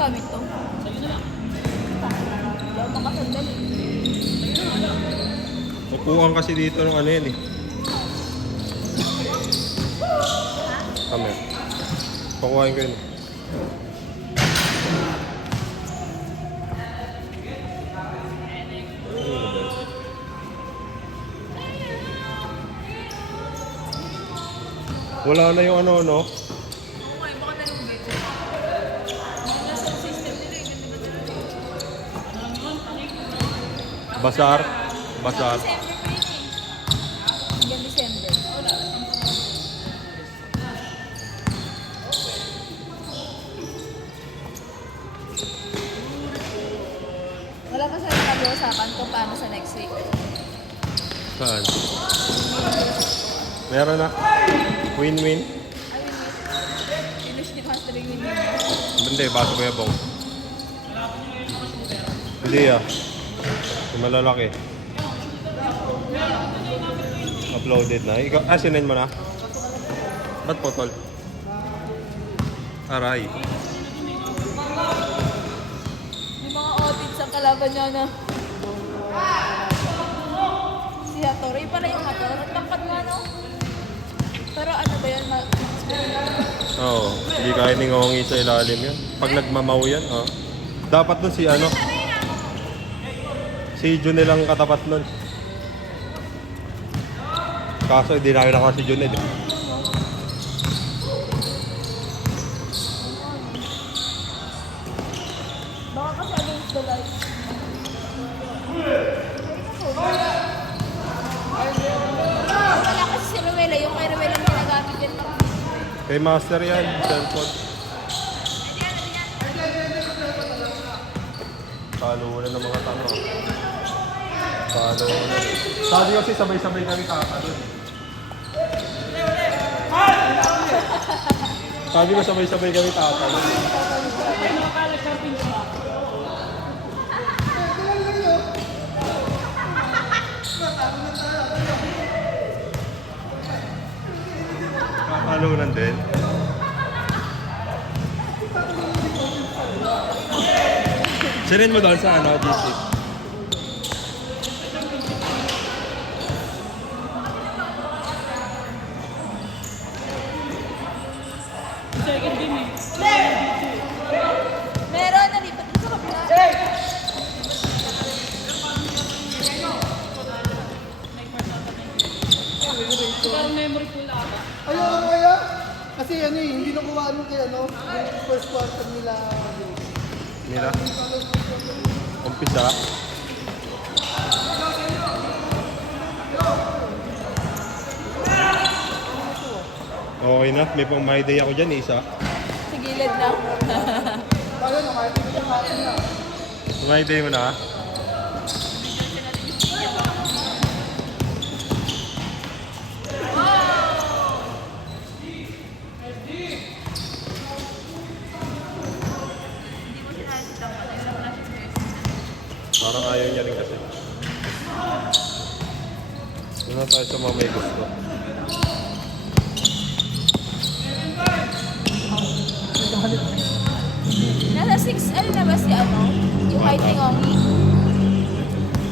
gamit to? Sa'yo na lang. Hindi ako makasandali. Napukan kasi dito ng ano yan eh. Kami. Pakuhain ko yun. Wala na yung ano, no? Okay, baka na yung video. Nasa system nila eh. Basar. Basar. December pa yun eh. Hanggang December. Wala pa sa napag-uusapan kung paano sa next week. Saan? Meron na. Win-win. Ay, finish ni Master yung win. Hindi, baso ko yabong. Hindi ah. Yung malalaki. Uploaded na. Ikaw, sinend mo na? Ba't potol? Aray. Yung mga audits ang kalaban niya na. Si Hattori pala yung Hattori. At tampad nga no? Pero ano ba yun? Oo. Hindi kaya ningongi sa ilalim yan. Pag nagmamaw yan, oh. Dapat dun si ano? Si Junel ang katapat nun. Kaso hindi namin naka si Junel eh. Baka kasi against the light. Wala kasi si Ruela. Yung kay Ruela ang ginagamit yan. Kay Master yan, cellphone. Talo na ng mga tanong. Talo na. Sabi kasi sabay-sabay kami tatalon. Sabi ko sabay-sabay kami tatalon. Kakalunan din. Sinin mo doon sa ano, GC. Meron, nalipat din sa kabila. Ayaw kaya? Kasi ano eh, hindi nakuha ano kaya ano, yung first quarter nila. Nila. Umpisa. Okay na, may pang my day ako dyan, isa. Sa gilid lang. Kaya na, kahit hindi natin na. My day mo na. Parang ayaw niya rin kasi. Doon na tayo sa mga may gusto. Nasa 6, ano na ba si ano? Yung height ni Ongi?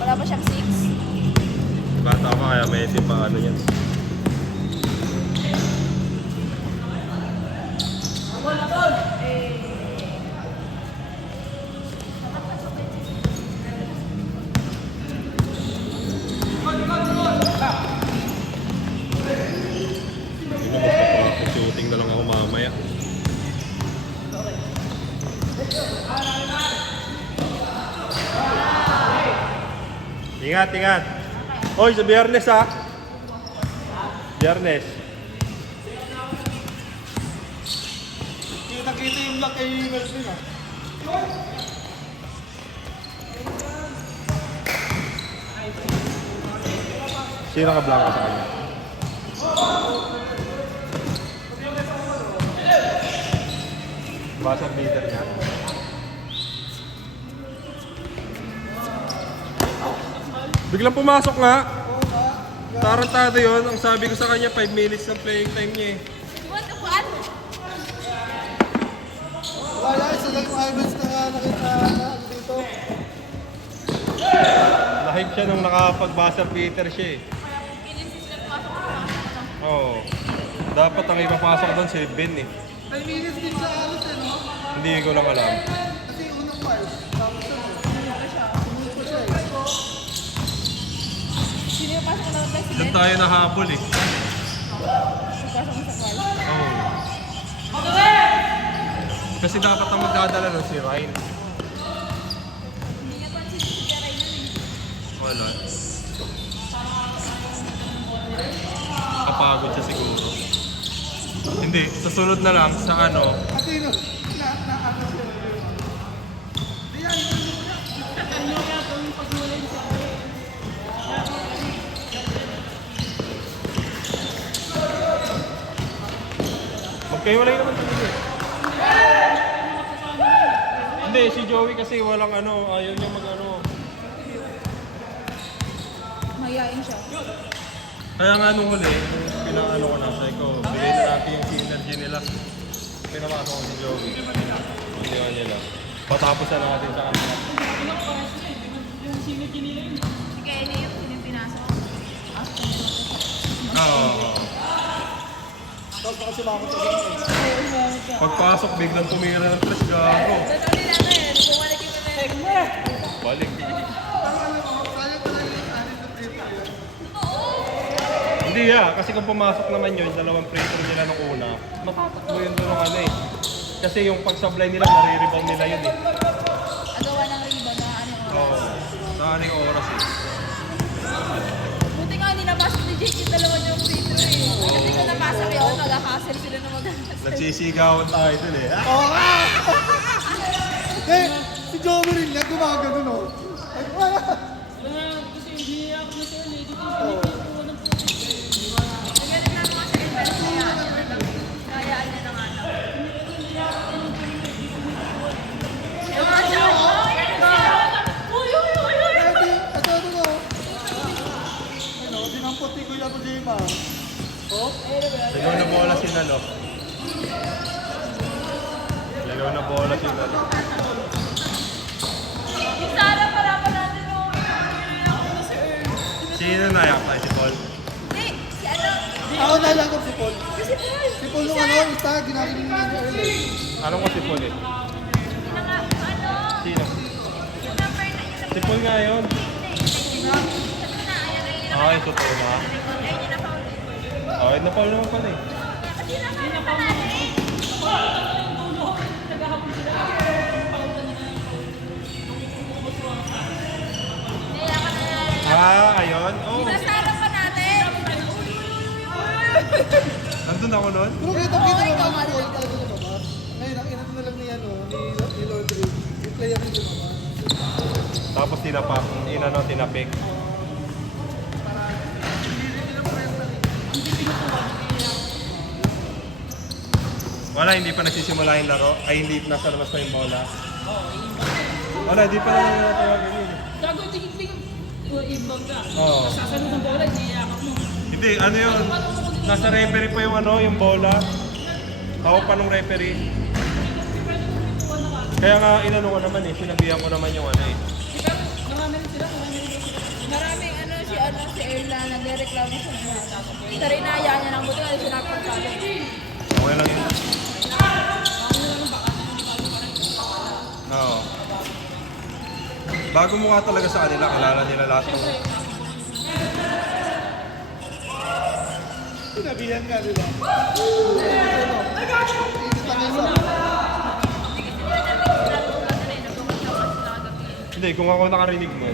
Wala pa siyang 6? Bata pa kaya may pa ano yan. Shooting na lang ako mamaya. Ingat, ingat. Hoy, sa Biyernes ha. Biyernes. Kita-kita yung black kay Melvin ah. Sino ka blanca sa kanya? Basa leader niya. Biglang pumasok nga. Tarantado yun. Ang sabi ko sa kanya, 5 minutes ng playing time niya eh. You want to what? Wala, talaga yung highlights na nakita dito. Nahig siya nung nakapag-buzzer beater siya eh. Kinisis lang pasok ko na. Oo. Dapat ang ipapasok doon si Ben eh. 5 minutes din sa alas eh, no? Hindi ko lang alam. Kasi unang part, tapos sumunod pa siya eh. Sino yung pasok ko na ng Doon tayo nahabol eh. Pasok mo sa kwarto. Oo. Kasi dapat ang magdadala nun si Ryan. Hindi niya pa si Ray yun eh. Wala. Kapagod siya siguro. Hindi, sa sunod na lang sa ano, Kasi yun, na-ano siya. magkaiwalay naman talaga eh. Hindi, si Joey kasi walang ano, ayaw niya mag ano. Mayayain siya. Kaya nga nung huli, nung pinaano ko na, sabi ko, bigay na natin yung synergy nila. Pinapasok ko si Joey. Hindi nga nila. Patapos na natin sa kanila. Si Kelly yung pinasok. Oo. Tapos kasi bakit sa ganyan eh. Pagpasok, biglang tumira ng tres, gago. Totoo nila ngayon. Bumalik yung pinasok. Balik. Sayang talaga yung anin na trip nila. Hindi kasi kung pumasok naman yun, dalawang free throw nila nung una, matatakbo yun doon ng ano eh. Kasi yung pag-supply nila, nare-rebound nila yun eh. Agawa ng rebound na ano. Oo. Saan yung oras eh. Buti nga hindi napasok ni Jake yung dalawa niyong free throw eh. Kasi kung napasok yun, mag-castle sila na mag-castle. Nagsisigawan tayo dun eh. Ah! Oo nga! Eh, si Joey rin niya, gumagano no? Ay, wala! Ganun lang mga sa invest kaya. Kayaan niya ng ano. Yung mga siya. Uy, uy, uy, uy. Eh, di, ito no? Ano, dinampot ni Kuya Kojima. Oh? Ligaw na bola si Nalo. Ligaw na bola si Nalo. Yung Sara para pa natin nung si Earl. Sino na yak tayo si Paul? Hindi, si ano. Ako nalagap si Paul. Si Paul. Si Paul nung ano, isa, ginagaling niya niya early. Anong ko si Paul eh? Yung mga ano. Sino? Yung number na yun. Si Paul nga yun. Ay, totoo na. Ay, na-foul naman pala eh. Ayun. Oh, Sinasara pa natin. nandun ako nun. Pero kita-kita naman yung Paul talaga lumabas. Ngayon, ang inano na lang ni ano, ni Lord Ray, yung player rin lumabas. Tapos tinapik. Wala, hindi pa nagsisimula yung laro. Ay, hindi nasa labas pa yung bola. Wala, hindi pa naman natawagin yun. Gago, tingin-tingin. Ibang ka. Oo. Sasanod ng bola, iyayakap mo. Hindi, ano yun? Nasa referee pa yung ano, yung bola. Hawak pa nung referee. Kaya nga, inano ko naman eh. Sinabihan ko naman yung ano eh. Maraming si Erla nagre-reklamo sa mga. Ito rin naya niya ng buti kasi siya nakapagpalo. Okay lang yun. Oo. Bago mo nga talaga sa kanila, kilala nila lahat ng... Sinabihan ka, di ba? Ikit lang yung sa... Hindi, kung ako nakarinig mo,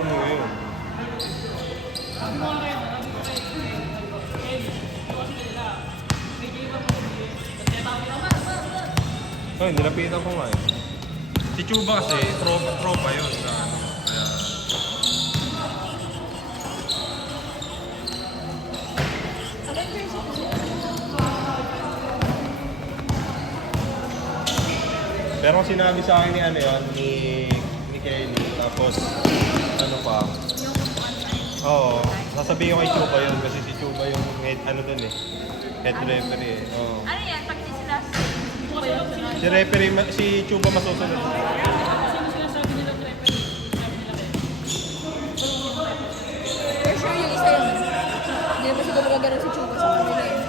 ano yun? Ay, nilapitan ko nga eh. Si Chuba kasi, tropa yun. Kaya... Pero sinabi sa akin ni ano yun, ni Kelly, tapos ano pa? Oo, sasabihin ko kay Chuba yun kasi si Chuba yung head, ano dun eh, head referee eh. Oo. Ano yan? Pag sila Si referee, si Chuba masusunod. Kasi yung sinasabi nila referee, sabi nila kaya. For sure yung isa yun. Hindi naman siguro gagano'n si Chuba sa kanila eh.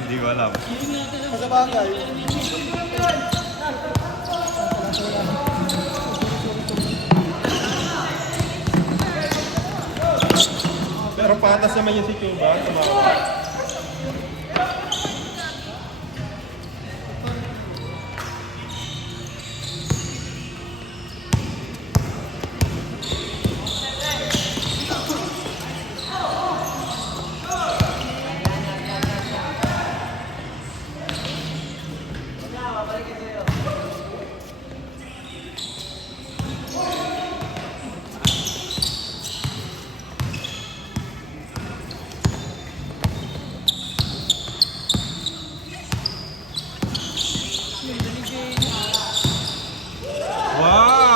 Hindi ko alam. Sa bagay. Pero patas naman yung si Chuba. Tumawa. Wow!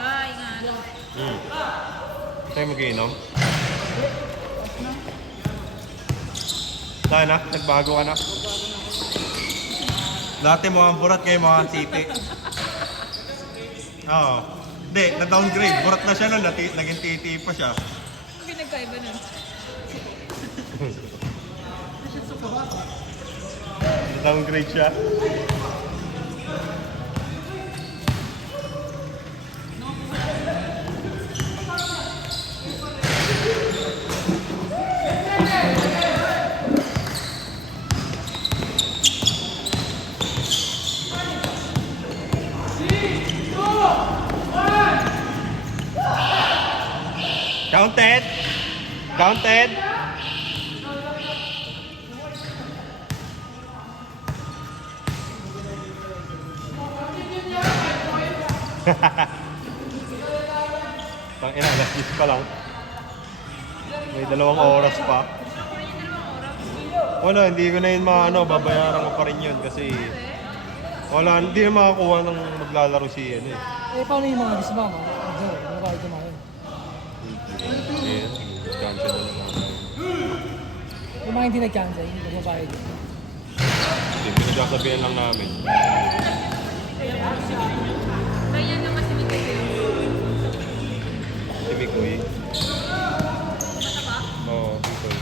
Ay, nga. Tayo mag-iinom? Tayo na, nagbago ka na. Dati mga burat kayo mga titi. Oo. Hindi, na-downgrade. Burat na siya nun, naging titi pa siya. Ang pinagkaiba nun. Na-downgrade siya. Counted! Counted! Tangina, alas 10 pa lang. May 2 oras pa. Wala, hindi ko na yun babayaran ko pa rin yun kasi wala, hindi na makakuha ng maglalaro si ano eh. Eh, paano yung mga dismama? Ano ba ito mga yun? Ayan, cancel na naman. Yung mga hindi nag-cancel, hindi nagbabayad. Hindi, pinagsasabihan lang namin. Kaya naman si Miguel. Si Mikoy. Oo, Mikoy.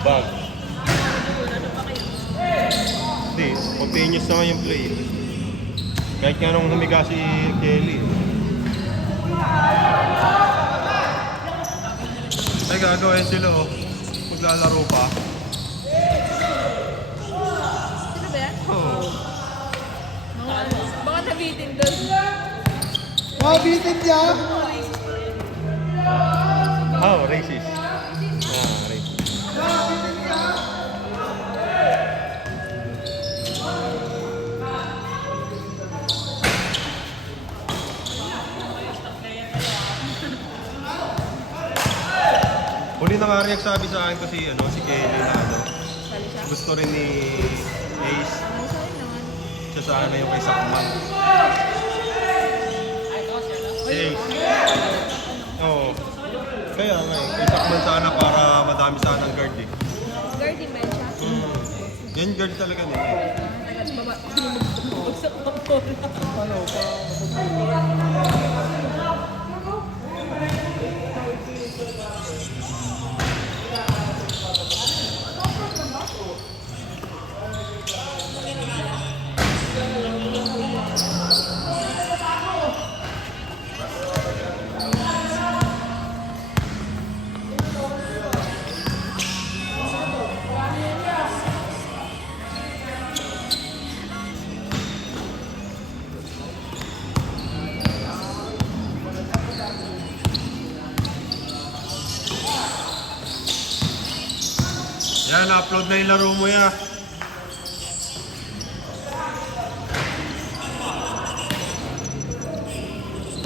Bag. Hindi, continuous naman yung play. Kahit nga nung humiga si Kelly. Ay, gagawin sila maglalaro pa. Sino ba yan? Oo. Baka nabitin doon. Mabitin niya! Oh, racist. Racist. Huli na nga rin nagsabi sa akin kasi si Kelly na Sali siya? gusto rin ni Ace. Ano sa akin naman? Siya sana yung kay Sakman. Si Ace. Oo. Kaya nga kay Sakman sana para madami sana ang guard eh. Guarding man siya. Yan guard talaga nila. Baba. Bugsak pa po. Ano pa? Yan, upload na yung laro mo ya.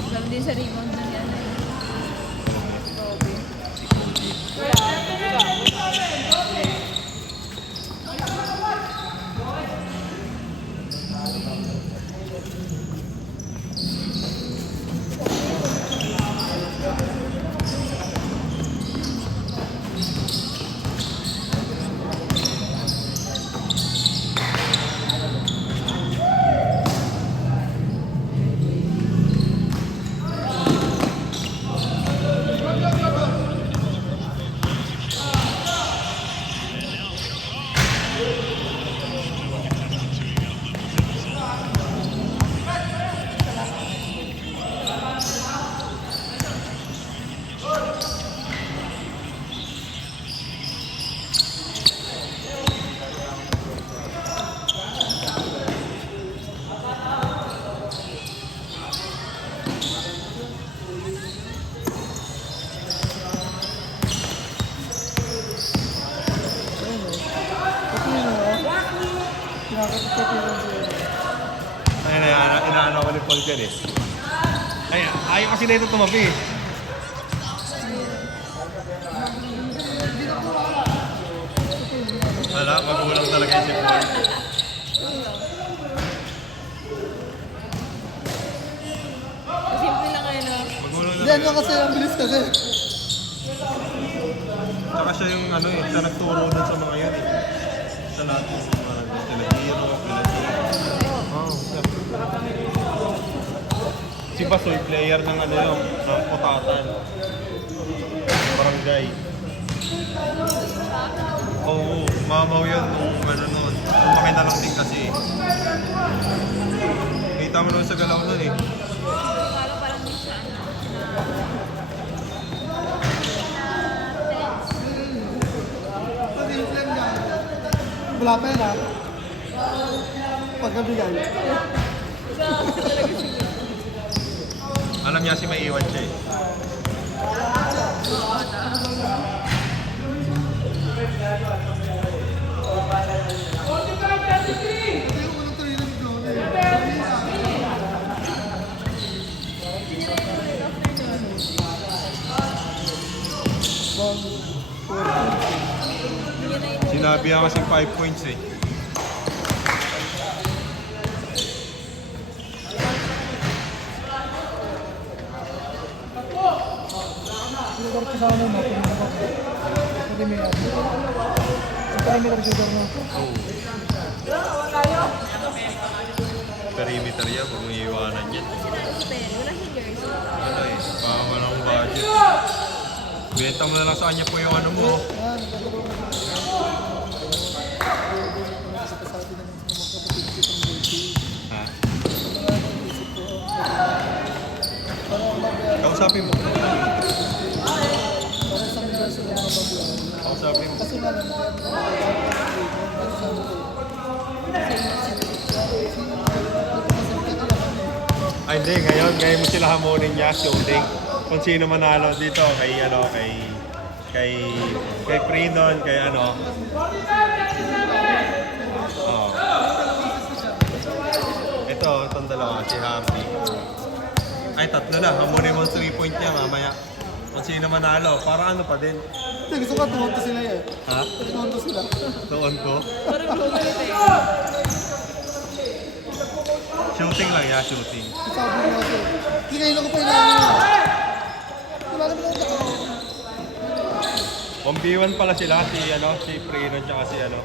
Ganun din sa rebound na yan. Kapag lang siya. Ayun na, inaano ko ni Paul dyan eh. Ayun, ayaw kasi na ito tumabi eh. Wala, magulang talaga yung si Paul. Simple lang kayo, no? Magulang Hindi, talaga. ano kasi, ang bilis kasi. Tsaka siya yung ano eh, siya nagturo dun sa mga yun eh. Sa lahat yung mga Telagiro, oh, siya. Si Basoy, player ng ano yung ng Kutatan. Barangay. Oo, mamaw yun nung ano nun. Lumaki na lang din kasi. Kita mo nun sa galaw nun eh. Parang parang di siya, Pag in-flame niya, wala pa yun ha. Pagkabigay. Alam niya si may iwan siya eh. Ito yung unang tuloy ng flow. Sinabi nga kasi 5 points eh. Hindi ko kasama mo natin. Pwede may ako. Ang perimeter shooter mo. Oo. Perimeter yan, huwag mong iiwanan yan. wala si jersey. Ano eh, baka walang budget. Benta mo na lang sa kanya po yung ano mo. Yan, nagkakaroon mo. Isa pa sa atin ng mga kapatid ko ng jersey. Ha? Isip ko. Para mag- Kausapin mo. para sa mga jersey ng mga babuyan. Kausapin mo. Kasi nga lang, Ay hindi, ngayon mo sila hamunin niya, shooting. Kung sino manalo dito, kay Freedon, kay ano. Oh. Itong dalawa, si Harvey. Ay, tatlo na. Hamunin mo 3-point niya mamaya. Kung sino manalo, para ano pa din. gusto ka tumunto sila eh. Ha? Tumunto sila. Doon ko. Parang global ito eh. Shooting lang ya, shooting. Sabi mo kasi, hindi kayo ko pa inaano. Wala naman ako ako. 1v1 pala sila, si Freedon tsaka si ano.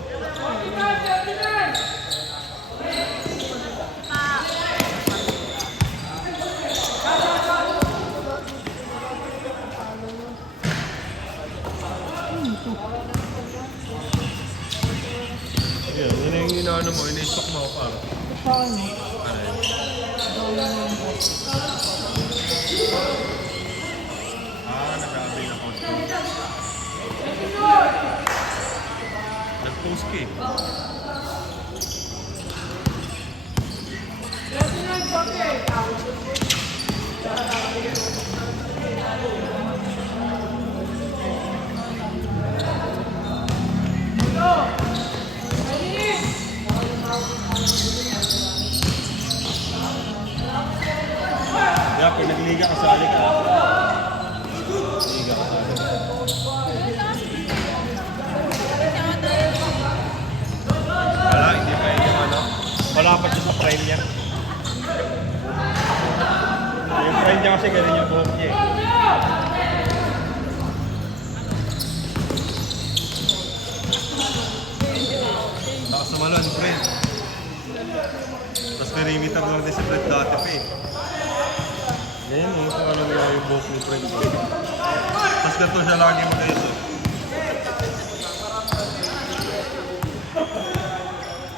Yun yung inaano mo, inisok mo ako parang. Paano? Ano yun? Nag-aabay na post ko. Nag-post ka eh. Kaya pag nagliga, kasali ka. Liga, kasali ka. Wala, hindi pa yun yung ano. Wala pa siya sa prime niya. Yung prime niya kasi ganun yung buhok niya eh. Tapos sumalon, friend. Tapos perimeter lang din si Fred dati pa eh. Ganyan mo, kung ano nga yung buhok ni Fred. Tapos ganito siya lagi mag-ayos eh.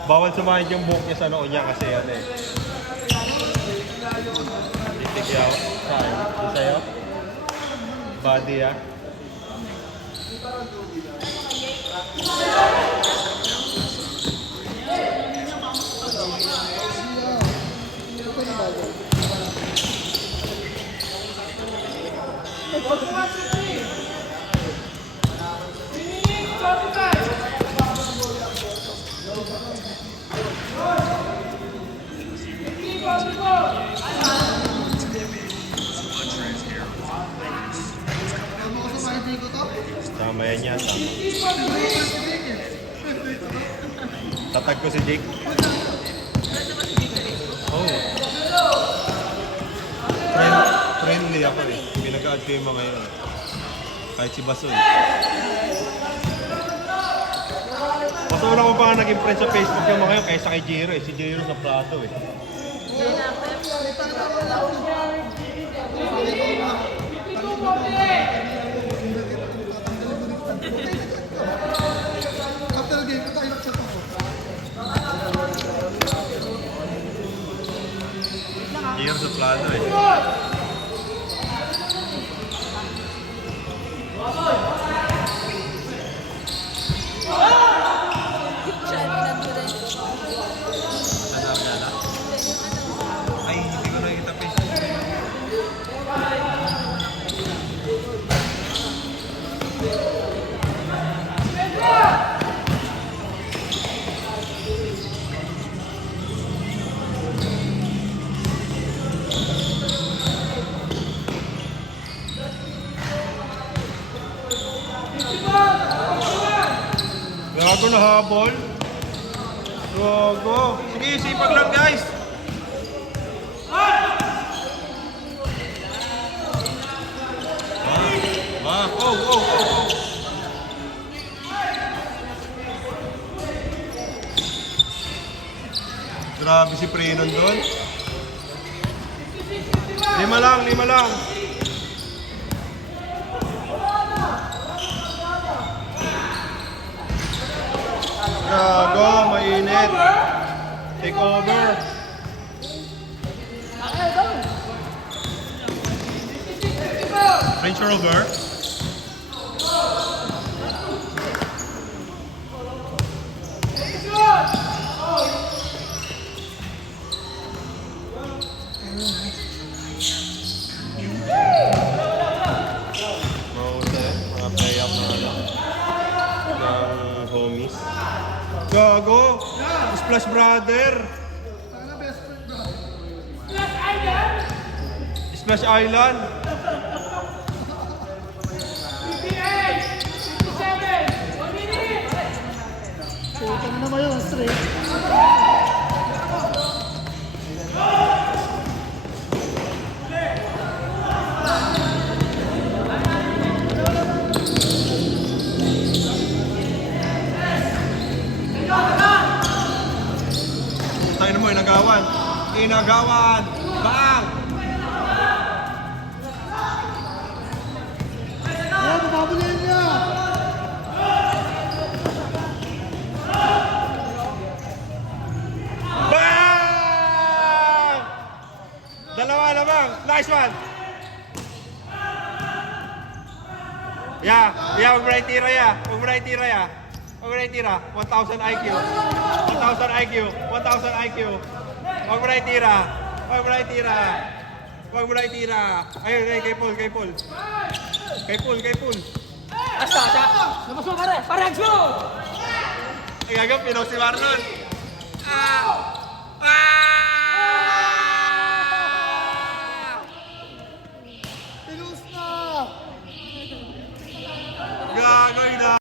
Bawal sumahid yung buhok niya sa noo niya kasi ano eh. Titigyaw. Saan? Yung sa'yo? Body ah. Mamaya niya. Tatag ko si Jake. Oh. Friendly ako eh. Pinag-add ko yung mga yun. Kahit si Basoy. Mas una ko pa nga naging friend sa Facebook yung mga yun kaysa kay Jiro eh. Si Jiro sa plato eh. After the game, tayo nag-chat ako. Jiro sa plato eh. Siya, pinagdulan. Ay, hindi ko nakikita Facebook. Gago na habol. Gago. Sige, sipag lang guys. Oh. Grabe si Prenon doon. 5 lang. Gago, mainit. Take over. Range Rover. Mga play-up ng homies. Gago! Splash Brother! Sana best friend, bro. Splash Island! Puta na naman yun, straight. Tayo mo, inagawan! Bang! Ayan, babalihin niya. Bang! Dalawa lamang! Nice one! Huwag mo na itira ya! Huwag mo na itira! 1,000 IQ! 1,000 IQ! Huwag mo na itira! Ayun, kay Paul! Labas mo pare! Pare, go! Ay, gagawin, pinaw si Marlon! Ah!